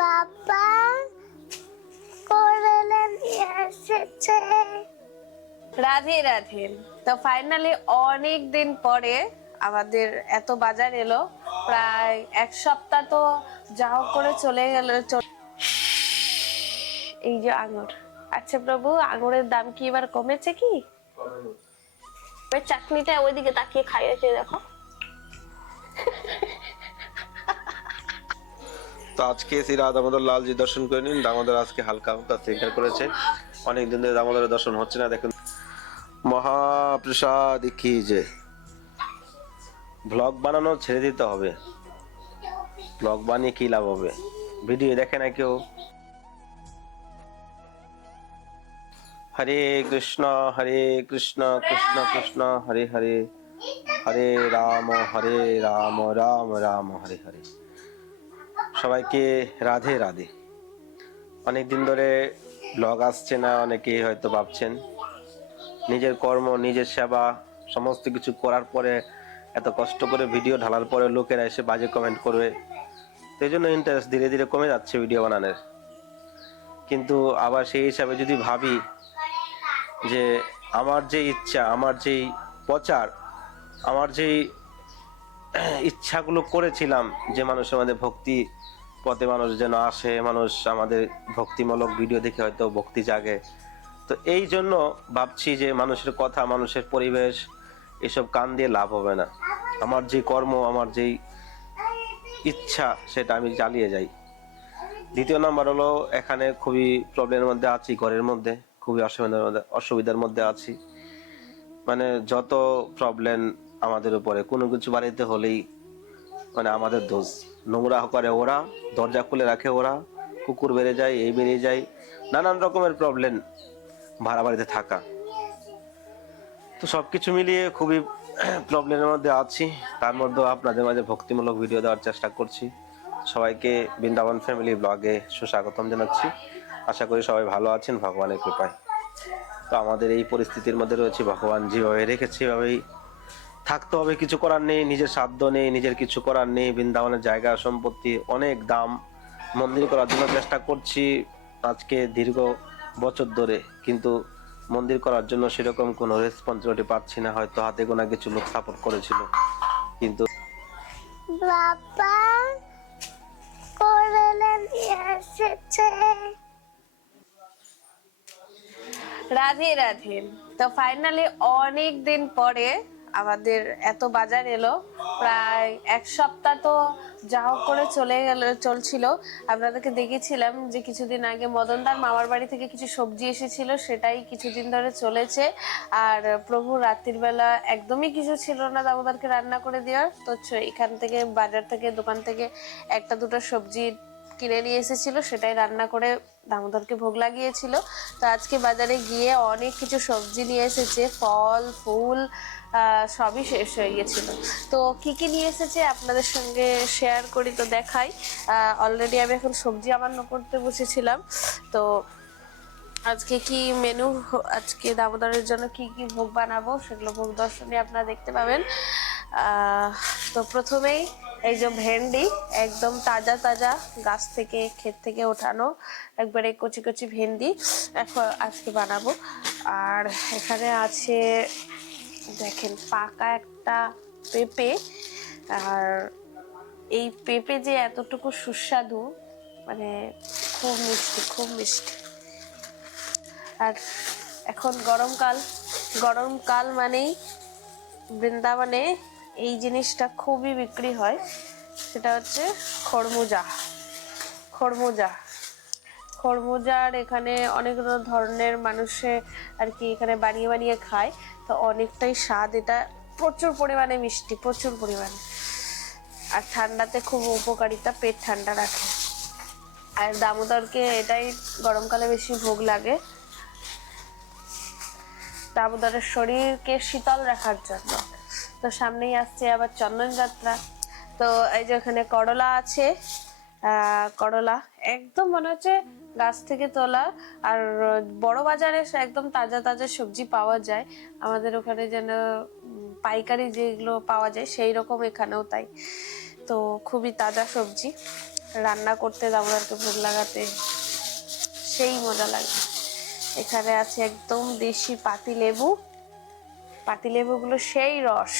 বাবা করলা নিয়ে এসেছে। রাধে রাধে। তো ফাইনালি অনেক দিন পরে আমাদের এত বাজার এলো, প্রায় এক সপ্তাহ তো যা হোক করে চলে গেল। এই যে আঙুর, আচ্ছা প্রভু আঙুরের দাম কি এবার কমেছে কি? চাটনিটা ওইদিকে তাকিয়ে খাইয়েছে দেখো। তো আজকে শ্রী দামোদর লালজি দর্শন করে নিন। দামোদর আজকে হালকা হালকা সিঙ্গার করেছে, অনেকদিন ধরে দামোদরের দর্শন হচ্ছে না। দেখুন মহাপ্রসাদ কি যে ব্লগ বানানো ছেড়ে দিতে হবে, ব্লগ বানিয়ে কি লাভ হবে, ভিডিও দেখে না কেউ। হরে কৃষ্ণ কৃষ্ণ কৃষ্ণ হরে হরে, হরে রাম রাম রাম হরে হরে। সবাইকে রাধে রাধে। অনেকদিন ধরে ব্লগ আসছে না, অনেকেই হয়তো ভাবছেন নিজের কর্ম নিজের সেবা সমস্ত কিছু করার পরে, এত কষ্ট করে ভিডিও ঢালার পরে লোকেরা এসে বাজে কমেন্ট করবে, সেই জন্য ইন্টারেস্ট ধীরে ধীরে কমে যাচ্ছে ভিডিও বানানোর। কিন্তু আবার সেই হিসাবে যদি ভাবি যে আমার যে ইচ্ছা, আমার যেই প্রচার, আমার যেই ইচ্ছাগুলো করেছিলাম যে মানুষের মধ্যে ভক্তি পথে মানুষ যেন আসে, মানুষ আমাদের ভক্তিমূলক ভিডিও দেখে হয়তো ভক্তি জাগে, তো এই জন্য ভাবছি যে মানুষের কথা, মানুষের পরিবেশ এসব কান দিয়ে লাভ হবে না। আমার যে কর্ম, আমার যেই ইচ্ছা সেটা আমি চালিয়ে যাই। দ্বিতীয় নাম্বার হলো এখানে খুবই প্রবলেমের মধ্যে আছি, ঘরের মধ্যে খুবই অসুবিধার মধ্যে আছি। মানে যত প্রবলেম আমাদের উপরে, কোনো কিছু বাড়িতে হলেই মানে আমাদের দোষ। নোংরা করে ওরা, দরজা খুলে রাখে ওরা, কুকুর বেড়ে যায়, এই বেরিয়ে যায়, নানান রকমের প্রবলেম ভাড়া বাড়িতে থাকা। তো সবকিছু মিলিয়ে খুবই প্রবলেমের মধ্যে আছি। তার মধ্যে আপনাদের মাঝে ভক্তিমূলক ভিডিও দেওয়ার চেষ্টা করছি। সবাইকে বৃন্দাবন ফ্যামিলি ব্লগে সুস্বাগতম জানাচ্ছি। আশা করি সবাই ভালো আছেন ভগবানের কৃপায়। তো আমাদের এই পরিস্থিতির মধ্যে রয়েছে, ভগবান যেভাবে রেখেছে এভাবেই থাকতে হবে, কিছু করার নেই। নিজের সাধ্য নেই, নিজের কিছু করার নেই। বৃন্দাবনের জায়গা সম্পত্তি অনেক দাম, মন্দির করার জন্য চেষ্টা করছি আজকে দীর্ঘ বছর ধরে, কিন্তু মন্দির করার জন্য সেরকম কোনো রেসপন্সিবিলিটি পাচ্ছি না। হয়তো হাতে গোনা কিছু লোক সাপোর্ট করেছিল, কিন্তু বাবা করলা নিয়ে এসেছে। রাধে রাধে। তো ফাইনালি অনেক দিন পরে আমাদের এত বাজার এলো, প্রায় এক সপ্তাহ তো যা হোক করে চলছিল। আপনাদেরকে দেখেছিলাম যে কিছুদিন আগে মদনদার মামার বাড়ি থেকে কিছু সবজি এসেছিল, সেটাই কিছুদিন ধরে চলেছে। আর প্রভু রাত্রির বেলা একদমই কিছু ছিল না দামোদরকে রান্না করে দেওয়ার, তো এখান থেকে বাজার থেকে দোকান থেকে একটা দুটো সবজি কিনে নিয়ে এসেছিল, সেটাই রান্না করে দামোদরকে ভোগ লাগিয়েছিল। তো আজকে বাজারে গিয়ে অনেক কিছু সবজি নিয়ে এসেছে, ফল ফুল সবই শেষ হয়ে গেছিল। তো কি কি নিয়ে এসেছে আপনাদের সঙ্গে শেয়ার করি, তো দেখাই। অলরেডি আমি এখন সবজি রান্না করতে বসেছিলাম। তো আজকে কি মেনু, আজকে দামোদরের জন্য কি কি ভোগ বানাবো সেগুলো ভোগ দর্শনে আপনারা দেখতে পাবেন। তো প্রথমেই এই যে ভেন্ডি, একদম তাজা তাজা গাছ থেকে ক্ষেত থেকে ওঠানো একবারে কচি কচি ভেন্ডি এখন আজকে বানাবো। আর এখানে আছে দেখেন পাকা একটা পেঁপে, আর এই পেঁপে যে এতটুকু সুস্বাদু, মানে খুব মিষ্টি, খুব মিষ্টি। আর এখন গরমকাল মানেই বৃন্দাবনে এই জিনিসটা খুবই বিক্রি হয়, সেটা হচ্ছে খরমুজার এখানে অনেক ধরনের মানুষে আর কি এখানে বানিয়ে বানিয়ে খায়। তো অনেকটাই স্বাদ, এটা প্রচুর পরিমাণে মিষ্টি, প্রচুর পরিমাণে। আর ঠান্ডাতে খুব উপকারিতা, পেট ঠান্ডা রাখে। আর দামোদরকে এটাই গরমকালে বেশি ভোগ লাগে, দামোদরের শরীরকে শীতল রাখার জন্য। তো সামনেই আসছে আবার চন্দন যাত্রা। তো এই যে এখানে করলা আছে, করলা একদম মনে হচ্ছে গাছ থেকে তোলা। আর বড় বাজারে একদম তাজা তাজা সবজি পাওয়া যায়, আমাদের ওখানে যেন পাইকারি যেগুলো পাওয়া যায় সেই রকম এখানেও তাই। তো খুবই তাজা সবজি, রান্না করতে দামোদরকে ভোগ লাগাতে সেই মজা লাগে। এখানে আছে একদম দেশি পাতিলেবু, পাতিলেবুগুলো সেই রস,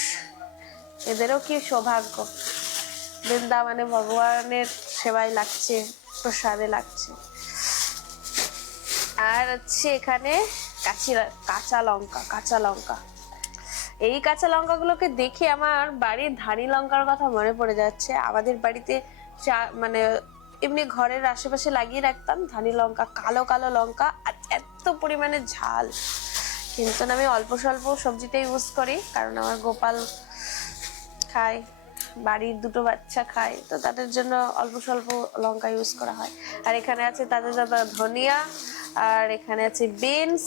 এদেরও কি সৌভাগ্য, বৃন্দাবনে ভগবানের সেবায় লাগছে, প্রসাদে লাগছে। আর হচ্ছে এখানে কাঁচা লঙ্কা, কাঁচা লঙ্কা। এই কাঁচা লঙ্কাগুলোকে দেখে আমার বাড়ির ধানি লঙ্কার কথা মনে পড়ে যাচ্ছে। আমাদের বাড়িতে মানে এমনি ঘরের আশেপাশে লাগিয়ে রাখতাম ধানি লঙ্কা, কালো কালো লঙ্কা, আর এত পরিমাণে ঝাল। কিন্তু আমি অল্প স্বল্প সবজিতে ইউজ করি, কারণ আমার গোপাল খায়, বাড়ির দুটো বাচ্চা খায়, তো তাদের জন্য অল্প স্বল্প লঙ্কা ইউজ করা হয়। আর এখানে আছে তাজা তাজা ধনিয়া, আর এখানে আছে বিনস।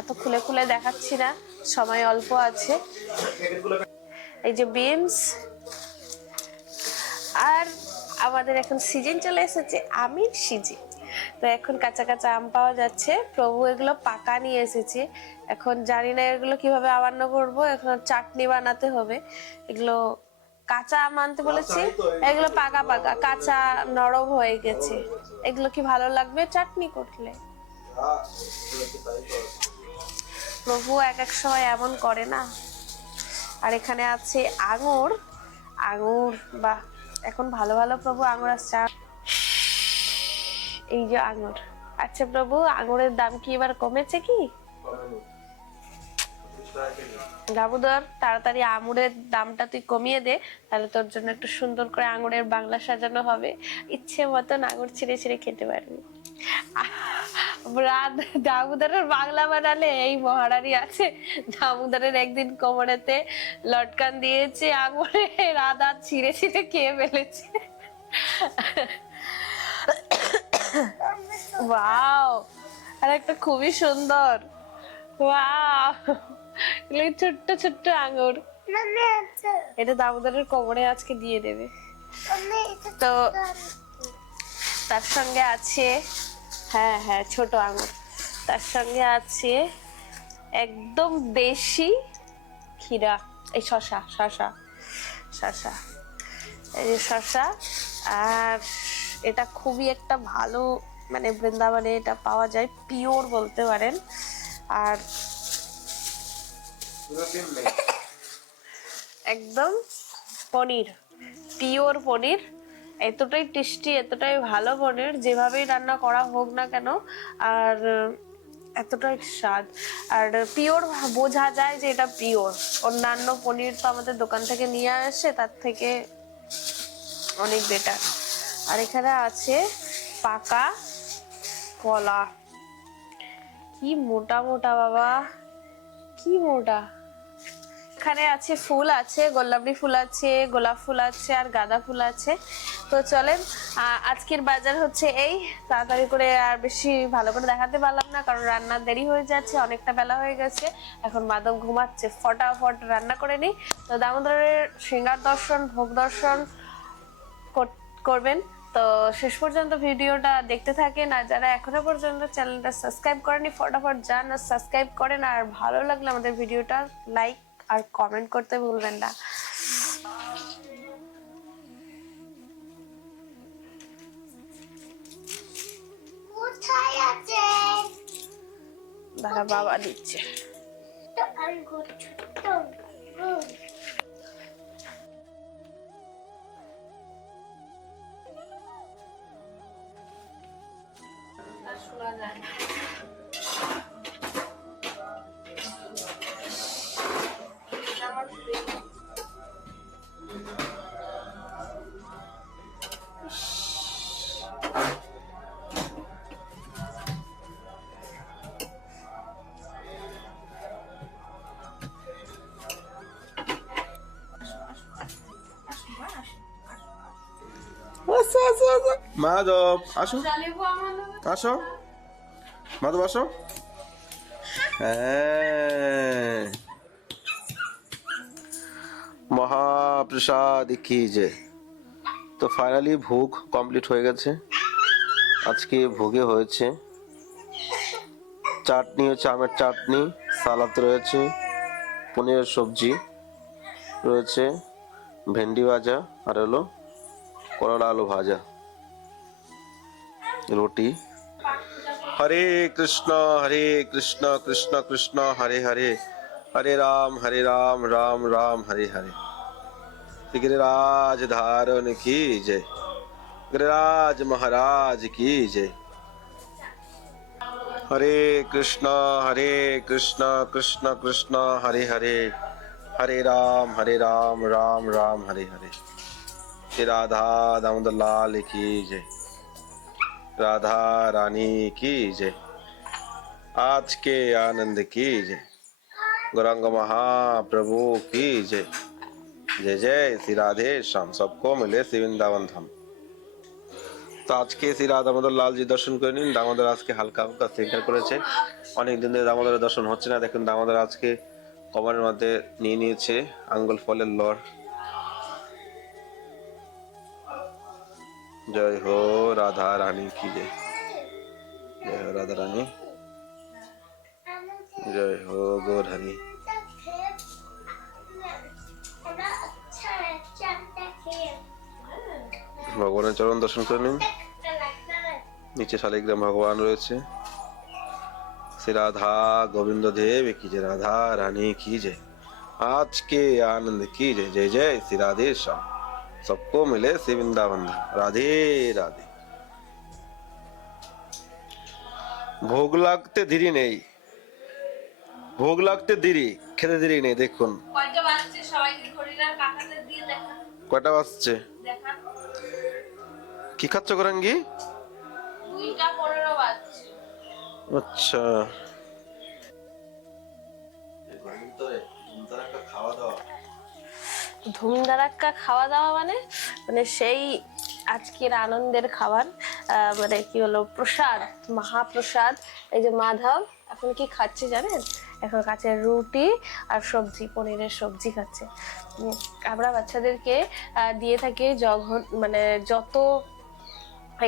এত খুলে খুলে দেখাচ্ছি না, সময় অল্প আছে। এই যে বিনস। আর আমাদের এখন সিজন চলে এসেছে, আমের সিজন। তো এখন কাঁচা কাঁচা আম পাওয়া যাচ্ছে। প্রভু এগুলো পাকা নিয়ে এসেছে, এখন জানি না এগুলো কিভাবে আবান্ন করবো, এখন চাটনি বানাতে হবে। এগুলো কাঁচা আম আনতে বলেছি, এগুলো পাকা পাকা, কাঁচা নরম হয়ে গেছে। এগুলো কি ভালো লাগবে চাটনি করলে? প্রভু এক এক সময় এমন করে না। আর এখানে আছে আঙুর, আঙুর বা এখন ভালো ভালো প্রভু আঙুর আসছে। এই যে আঙুর। আচ্ছা প্রভু, আঙুরের দাম কি এবার কমেছে কি? দামোদর, তাড়াতাড়ি আঙুরের দামটা তুই কমিয়ে দে, তাহলে তোর জন্য একটু সুন্দর করে আঙুরের বাংলা সাজানো হবে, ইচ্ছে মতন আঙুর ছিঁড়ে ছিঁড়ে খেতে পারবি। দামোদরের বাংলা বানালে এই মহারানী আছে, দামোদরের একদিন কোমরেতে লটকান দিয়েছে আঙুরে, রাধা ছিঁড়ে ছিঁড়ে খেয়ে ফেলেছে। ওয়াও, আর একটা খুবই সুন্দর, ওয়াও, ছোট্ট ছোট্ট আঙুর। এটা দামোদরের কোমরে আজকে দিয়ে দেবে। তো তার সঙ্গে আছে, হ্যাঁ হ্যাঁ ছোট আঙুর, তার সঙ্গে আছে একদম দেশি ক্ষীরা, এই শশা, শশা শশা, এই যে শশা। আর এটা খুবই একটা ভালো, মানে বৃন্দাবনে এটা পাওয়া যায়, পিওর বলতে পারেন। আর একদম পনির, পিওর পনির, এতটাই টেস্টি, এতটাই ভালো পনির, যেভাবেই রান্না করা হোক না কেন, আর এতটাই স্বাদ। আর পিওর বোঝা যায় যে এটা পিওর। অন্যান্য পনির তো আমাদের দোকান থেকে নিয়ে আসে, তার থেকে অনেক বেটার। আর এখানে আছে পাকা কলা, কি মোটা মোটা বাবা, কি মোটা। এখানে আছে ফুল, আছে গোলাপি ফুল, আছে গোলাপ ফুল, আছে আর গাঁদা ফুল আছে। তো চলেন, আজকের বাজার হচ্ছে এই। তাড়াতাড়ি করে, আর বেশি ভালো করে দেখাতে পারলাম না, কারণ রান্নার দেরি হয়ে যাচ্ছে, অনেকটা বেলা হয়ে গেছে। এখন মাধব ঘুমাচ্ছে, ফটাফট রান্না করে নিই। তো দামোদরের সিঙ্গার দর্শন, ভোগ দর্শন করবেন। তো শেষ পর্যন্ত ভিডিওটা দেখতে থাকেন। আর যারা এখনো পর্যন্ত চ্যানেলটা সাবস্ক্রাইব করেনি, ফটাফট যান আর সাবস্ক্রাইব করেন। আর ভালো লাগলে আমাদের ভিডিওটা লাইক আর কমেন্ট করতে ভুলবেন না। কোথায় আছে? দাদা বাবা দিচ্ছে। তো আঙ্গুর ছোট্ট আঙ্গুর। মাধব আসো, আসো মাধব আসো। হ্যাঁ, মহাপ্রসাদ খিজে। তো ফাইনালি ভোগ কমপ্লিট হয়ে গেছে। আজকে ভোগে হয়েছে চাটনি, হচ্ছে আমের চাটনি, সালাদ রয়েছে, পনিরের সবজি রয়েছে, ভেন্ডি ভাজা, আর হলো করলা আলু ভাজা, রুটি। হরে কৃষ্ণ কৃষ্ণ কৃষ্ণ হরে হরে, হরে রাম রাম রাম হরে হরে। गिरिराज धारण की जय, गिरिराज महाराज की जय। हरे कृष्ण कृष्ण कृष्ण हरे हरे, हरे राम राम राम हरे हरे। श्री राधा दामोदर लाल की जय, राधा रानी की जय, आज के आनंद की जय, गौरांग महाप्रभु की जय। जय जय श्री राधे श्याम, सबको मिले श्री वृंदावन धाम। তো আজকে শ্রী রাধা দামোদর লালজি দর্শন করে নিন। দামোদর আজকে হালকা হালকা সেন্টার করেছে, অনেকদিন ধরে দামোদরের দর্শন হচ্ছে না। দেখুন দামোদর আজকে কবরের মধ্যে নিয়ে নিয়েছে আঙ্গুল ফলের লড়। জয় হো রাধা রানী কি জয়, জয় হো রাধা রানী, জয় হো গৌর হরি। ভগবানের চরণ দর্শন করে নিন। নিচে শালিগ্রাম ভগবান রয়েছে। শ্রী রাধা গোবিন্দ देव की जय, राधा रानी की जय, आज के आनंद की जय। जय जय श्री राधे श्याम, सबको मिले श्री वृंदावन धाम। राधे राधे। ভোগ লাগতে দেরি নেই, ভোগ লাগতে দেরি, খেতে দেরি নেই। দেখুন কয়টা বাজছে, কি খাচ্ছ গৌরাঙ্গী? আচ্ছা, ধুমধারাক্কা খাওয়া দাওয়া মানে মানে সেই আজকের আনন্দের খাবার, মানে কি হলো, প্রসাদ, মহাপ্রসাদ। এই যে মাধব এখন কি খাচ্ছে জানেন? এখন খাচ্ছে রুটি আর সবজি, পনিরের সবজি খাচ্ছে। আমরা বাচ্চাদেরকে দিয়ে থাকি যখন মানে যত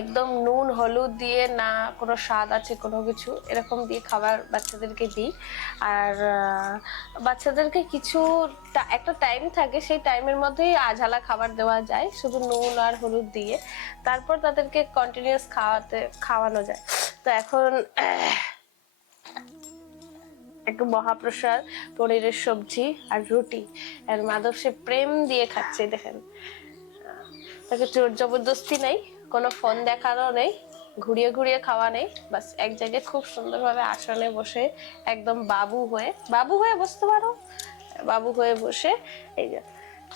একদম নুন হলুদ দিয়ে না কোনো স্বাদ আছে কোনো কিছু এরকম দিয়ে খাবার বাচ্চাদেরকে দিই। আর বাচ্চাদেরকে কিছু একটা টাইম থাকে, সেই টাইমের মধ্যেই আঝালা খাবার দেওয়া যায় শুধু নুন আর হলুদ দিয়ে, তারপর তাদেরকে কন্টিনিউয়াস খাওয়ানো যায়। তো এখন একটু মহাপ্রসাদ, পনিরের সবজি আর রুটি, আর মাধব সে প্রেম দিয়ে খাচ্ছে। দেখেন, তাকে জোর জবরদস্তি নেই, কোনো ফোন দেখানো নেই, ঘুরিয়ে ঘুরিয়ে খাওয়া নেই, বাস এক জায়গায় খুব সুন্দরভাবে আসনে বসে একদম বাবু হয়ে বসতে পারো, বাবু হয়ে বসে এই যে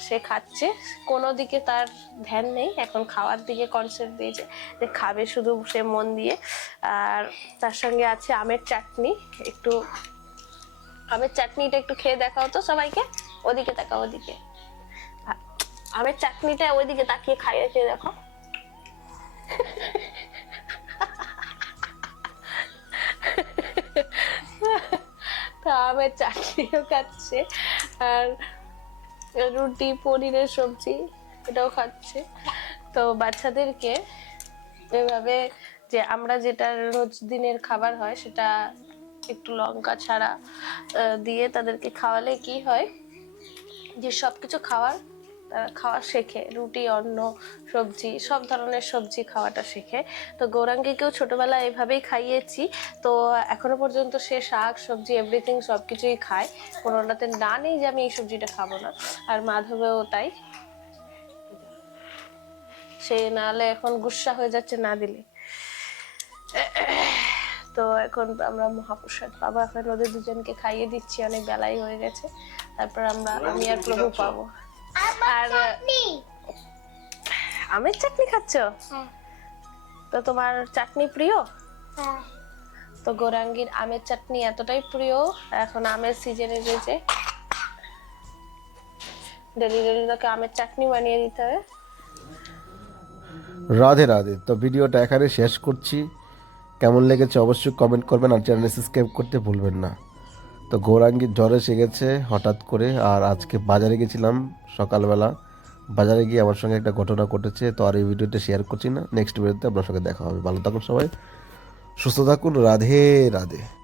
সে খাচ্ছে। কোনো দিকে তার ধ্যান নেই, এখন খাওয়ার দিকে কনসেপ্ট দিয়েছে যে খাবে শুধু সে মন দিয়ে। আর তার সঙ্গে আছে আমের চাটনি। একটু আমের চাটনিটা একটু খেয়ে দেখাও তো সবাইকে, ওদিকে তাকাও, ওদিকে আমের চাটনিটা ওইদিকে তাকিয়ে খাইয়ে খেয়ে দেখো। তো আমের চাটনিও খাচ্ছে আর রুটি পনিরের সবজি এটাও খাচ্ছে। তো বাচ্চাদেরকে এভাবে যে আমরা যেটা রোজ দিনের খাবার হয় সেটা একটু লঙ্কা ছাড়া দিয়ে তাদেরকে খাওয়ালে কি হয় যে সবকিছু খাওয়া শেখে, রুটি অন্ন সবজি সব ধরনের সবজি খাওয়াটা শেখে। তো গৌরাঙ্গীকেও ছোটবেলায় এভাবেই খাইয়েছি, তো এখনো পর্যন্ত সে শাক সবজি এভরিথিং সবকিছুই খায়, কোনোটাতে না নেই যে আমি এই সবজিটা খাবো না। আর মাধবেও তাই, সে নাহলে এখন গুসা হয়ে যাচ্ছে না দিলে। তো এখন আমরা মহাপ্রসাদ পাবো, এখন ওদের দুজনকে খাইয়ে দিচ্ছি, অনেক বেলাই হয়ে গেছে, তারপর আমি আর প্রভু পাবো। আর আমের চাটনি খাচ্ছ? তো তোমার চাটনি প্রিয়? তো গৌরাঙ্গীর আমের চাটনি এতটাই প্রিয়, এখন আমের সিজনে রয়েছে, ডেলি ডেলি তোকে আমের চাটনি বানিয়ে দিতে হবে। রাধে রাধে। তো ভিডিওটা এখানে শেষ করছি। কেমন লেগেছে অবশ্যই কমেন্ট করবেন, আর চ্যানেল সাবস্ক্রাইব করতে ভুলবেন না। তো গৌরাঙ্গীর জ্বর এসে গেছে হঠাৎ করে, আর আজকে বাজারে গেছিলাম সকালবেলা, বাজারে গিয়ে আমার সঙ্গে একটা ঘটনা ঘটেছে, তো আর এই ভিডিওটা শেয়ার করছি না। নেক্সট ভিডিওতে আপনার সঙ্গে দেখা হবে। ভালো থাকুন সবাই, সুস্থ থাকুন। রাধে রাধে।